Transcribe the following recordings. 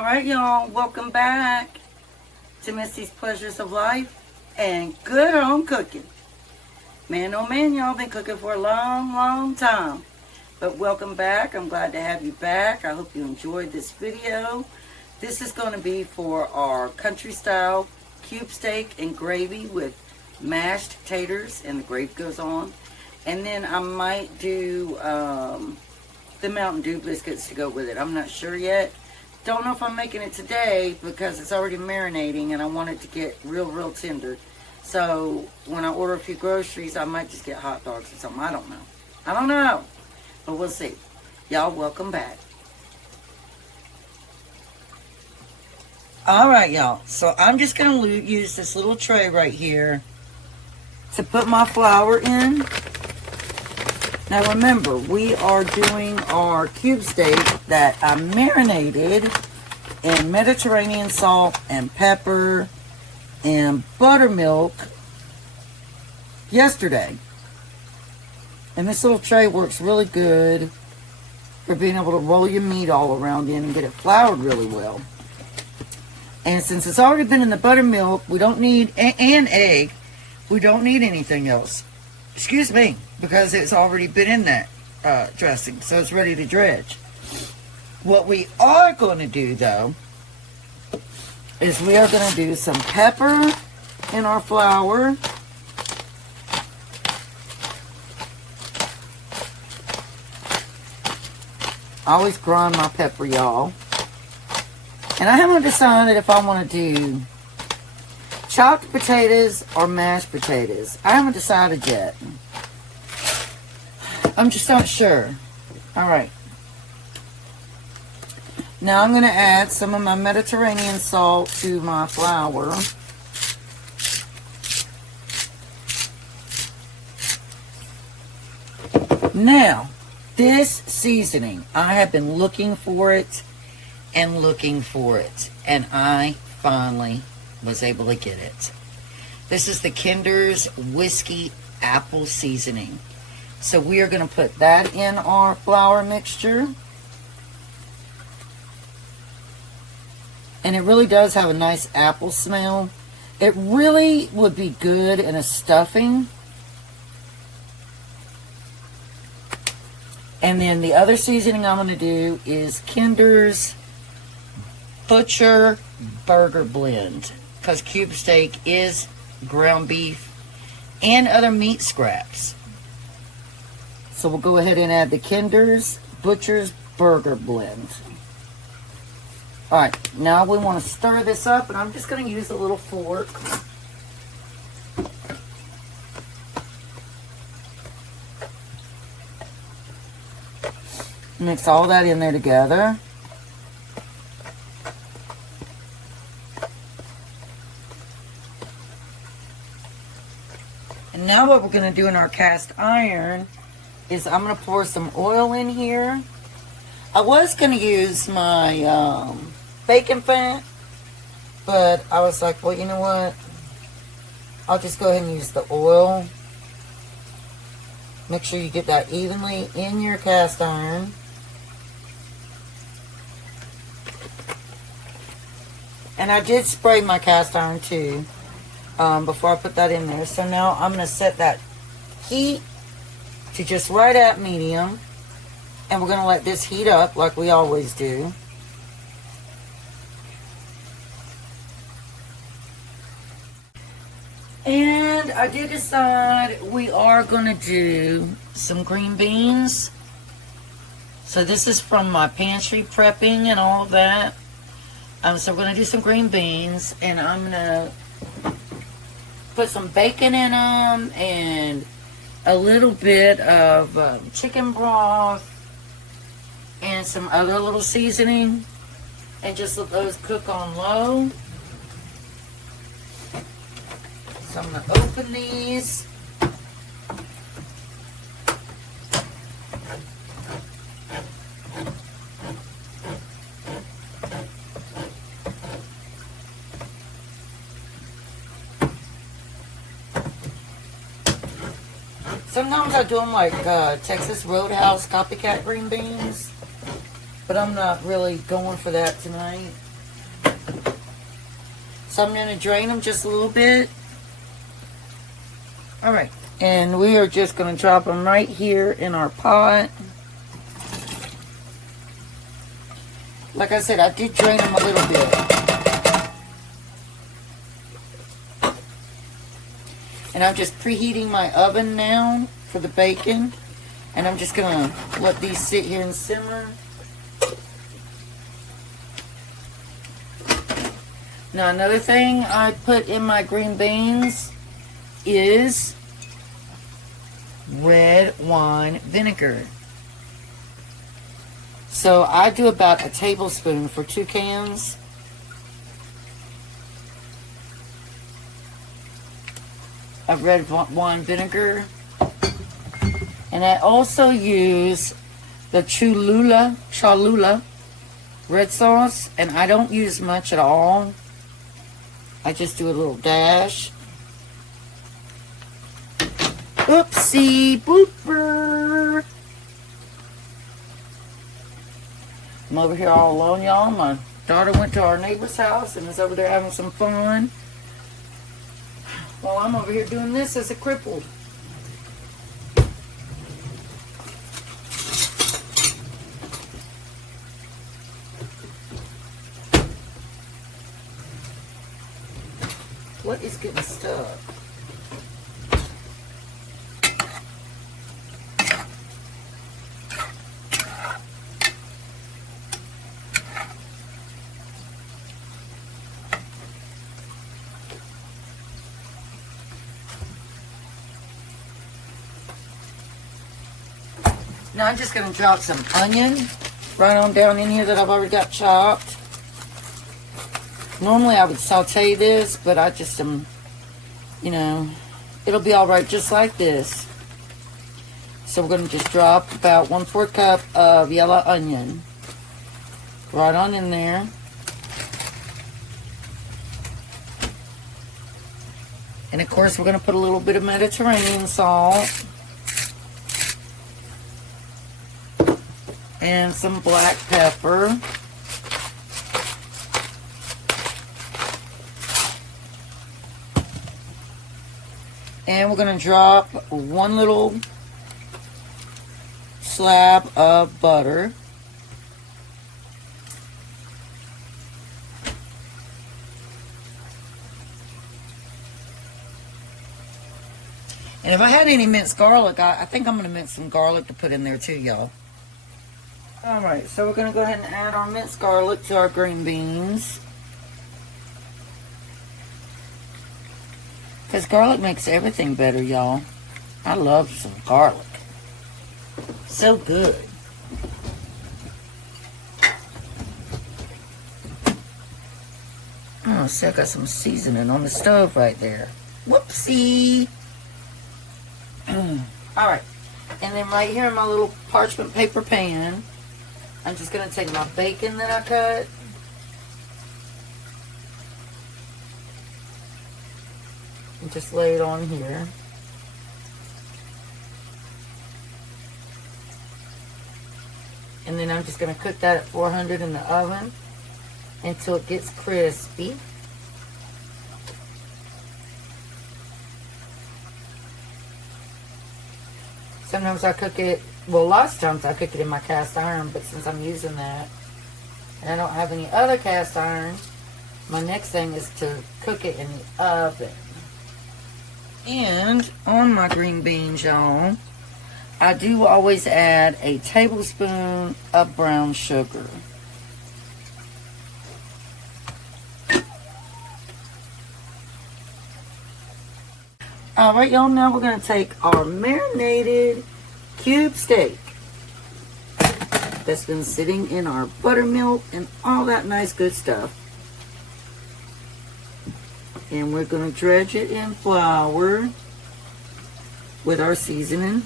All right, y'all. Welcome back to Misty's Pleasures of Life and Good Home Cooking. Man, oh man, y'all been cooking for a long, long time. But welcome back. I'm glad to have you back. I hope you enjoyed this video. This is going to be for our country style cube steak and gravy with mashed taters, and the gravy goes on. And then I might do the Mountain Dew biscuits to go with it. I'm not sure yet. Don't know if I'm making it today because it's already marinating and I want it to get real tender. So when I order a few groceries, I might just get hot dogs or something. I don't know. But we'll see. Y'all, welcome back. Alright, y'all. So I'm just going to use this little tray right here to put my flour in. Now remember, we are doing our cube steak that I marinated in Mediterranean salt and pepper and buttermilk yesterday. And this little tray works really good for being able to roll your meat all around in and get it floured really well. And since it's already been in the buttermilk, we don't need, and egg, we don't need anything else. Excuse me, because it's already been in that dressing, so it's ready to dredge. What we are going to do, though, is we are going to do some pepper in our flour. I always grind my pepper, y'all. And I haven't decided if I want to do chopped potatoes or mashed potatoes. I haven't decided yet. I'm just not sure. Alright. Now I'm going to add some of my Mediterranean salt to my flour. Now, this seasoning, I have been looking for it and looking for it. And I finally was able to get it. This is the Kinder's Whiskey Apple Seasoning. So we are going to put that in our flour mixture. And it really does have a nice apple smell. It really would be good in a stuffing. And then the other seasoning I'm going to do is Kinder's Butcher Burger Blend. Because cube steak is ground beef and other meat scraps. So we'll go ahead and add the Kinder's Butcher's Burger Blend. Alright, now we want to stir this up, and I'm just going to use a little fork. Mix all that in there together. And now what we're going to do in our cast iron is I'm going to pour some oil in here. I was going to use my bacon fat, but I was like, well, you know what? I'll just go ahead and use the oil. Make sure you get that evenly in your cast iron. And I did spray my cast iron too before I put that in there. So now I'm going to set that heat to just right at medium. And we're going to let this heat up like we always do. And I did decide we are going to do some green beans. So this is from my pantry prepping and all of that. So we're going to do some green beans, and I'm going to put some bacon in them and a little bit of chicken broth and some other little seasoning, and just let those cook on low. So I'm going to open these. Sometimes I do them like Texas Roadhouse copycat green beans, but I'm not really going for that tonight. So I'm going to drain them just a little bit. All right. And we are just going to drop them right here in our pot. Like I said, I did drain them a little bit. And I'm just preheating my oven now for the bacon. And I'm just going to let these sit here and simmer. Now another thing I put in my green beans is red wine vinegar. So I do about a tablespoon for 2 cans. Of red wine vinegar. And I also use the Cholula red sauce, and I don't use much at all. I just do a little dash. Oopsie booper. I'm over here all alone, y'all. My daughter went to our neighbor's house and is over there having some fun, while I'm over here doing this as a cripple. What is getting stuck? Now I'm just going to drop some onion right on down in here that I've already got chopped. Normally I would saute this, but I just am, you know, it'll be all right just like this. So we're going to just drop about 1/4 cup of yellow onion right on in there. And of course we're going to put a little bit of Mediterranean salt. And some black pepper. And we're going to drop 1 little slab of butter. And if I had any minced garlic, I think I'm going to mince some garlic to put in there too, y'all. Alright, so we're going to go ahead and add our minced garlic to our green beans. Because garlic makes everything better, y'all. I love some garlic. So good. Oh, see, I got some seasoning on the stove right there. Whoopsie. Alright. And then right here in my little parchment paper pan, I'm just going to take my bacon that I cut. And just lay it on here. And then I'm just going to cook that at 400 in the oven until it gets crispy. Sometimes I cook it, well, lots of times I cook it in my cast iron, but since I'm using that and I don't have any other cast iron, my next thing is to cook it in the oven. And on my green beans, y'all, I do always add a tablespoon of brown sugar. Alright, y'all, now we're going to take our marinated cube steak that's been sitting in our buttermilk and all that nice good stuff. And we're going to dredge it in flour with our seasoning.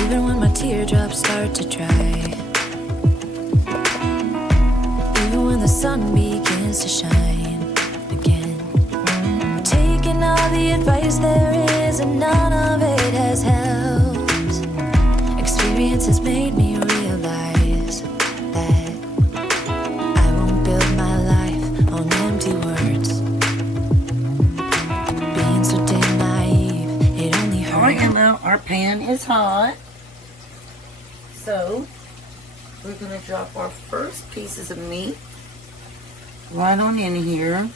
Even when my teardrops start to dry, even when the sun begins to shine again, taking all the advice there is years and none of it has helped. Experience has made me realize that I won't build my life on empty words. Being so damn naive, it only hurts. Alright, and now our pan is hot. So, we're going to drop our first pieces of meat right on in here.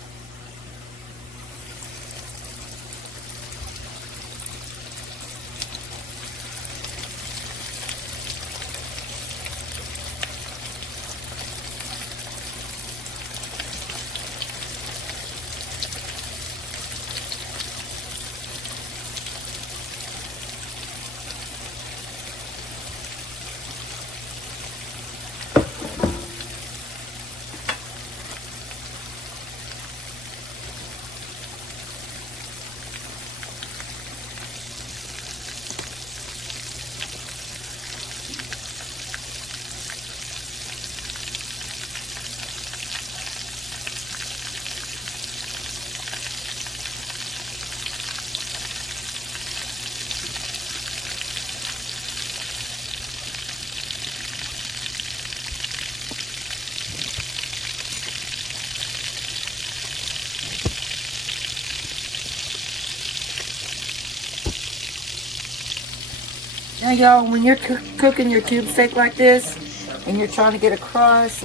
Now, y'all, when you're cooking your cube steak like this, and you're trying to get a crust,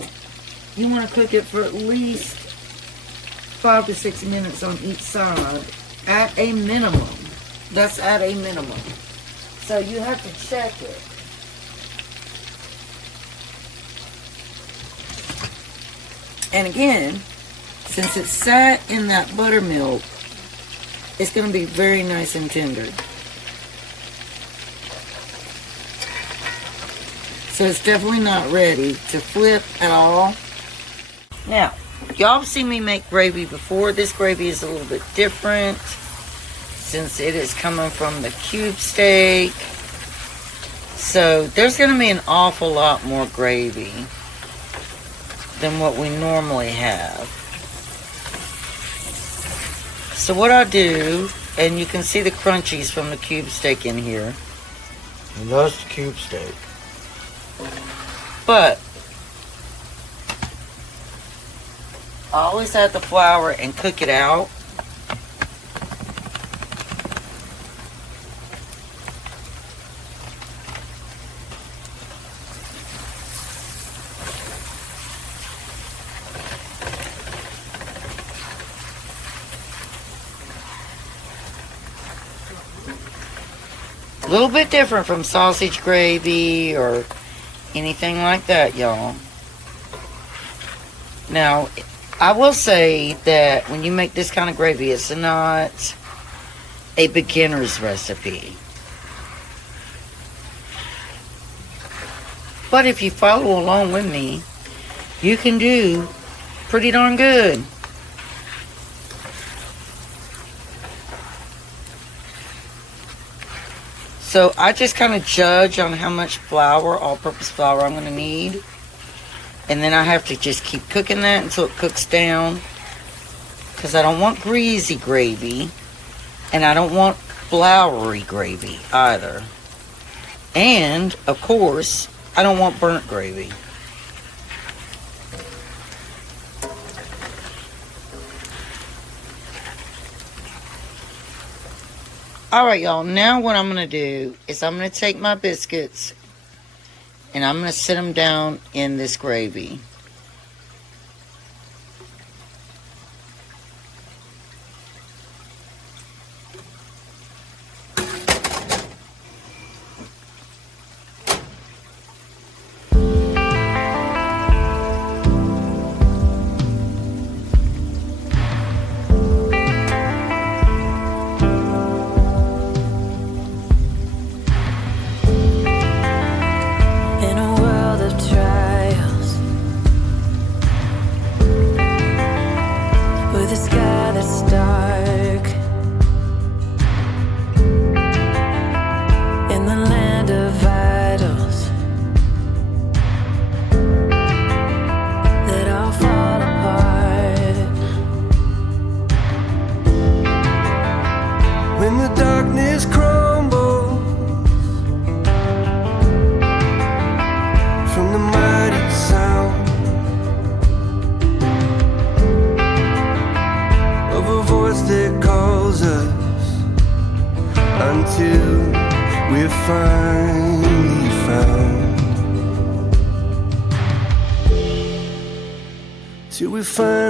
you want to cook it for at least 5 to 6 minutes on each side, at a minimum. That's at a minimum. So you have to check it. And again, since it's sat in that buttermilk, it's going to be very nice and tender. So it's definitely not ready to flip at all. Now, y'all have seen me make gravy before. This gravy is a little bit different since it is coming from the cube steak. So there's going to be an awful lot more gravy than what we normally have. So what I do, and you can see the crunchies from the cube steak in here. And that's the cube steak. But I always add the flour and cook it out. A little bit different from sausage gravy or anything like that, y'all. Now, I will say that when you make this kind of gravy, it's not a beginner's recipe. But if you follow along with me, you can do pretty darn good. So I just kind of judge on how much flour, all-purpose flour, I'm going to need. And then I have to just keep cooking that until it cooks down. Because I don't want greasy gravy. And I don't want floury gravy either. And, of course, I don't want burnt gravy. Alright, y'all, now what I'm going to do is I'm going to take my biscuits and I'm going to sit them down in this gravy. When the darkness till we're finally found. Till we finally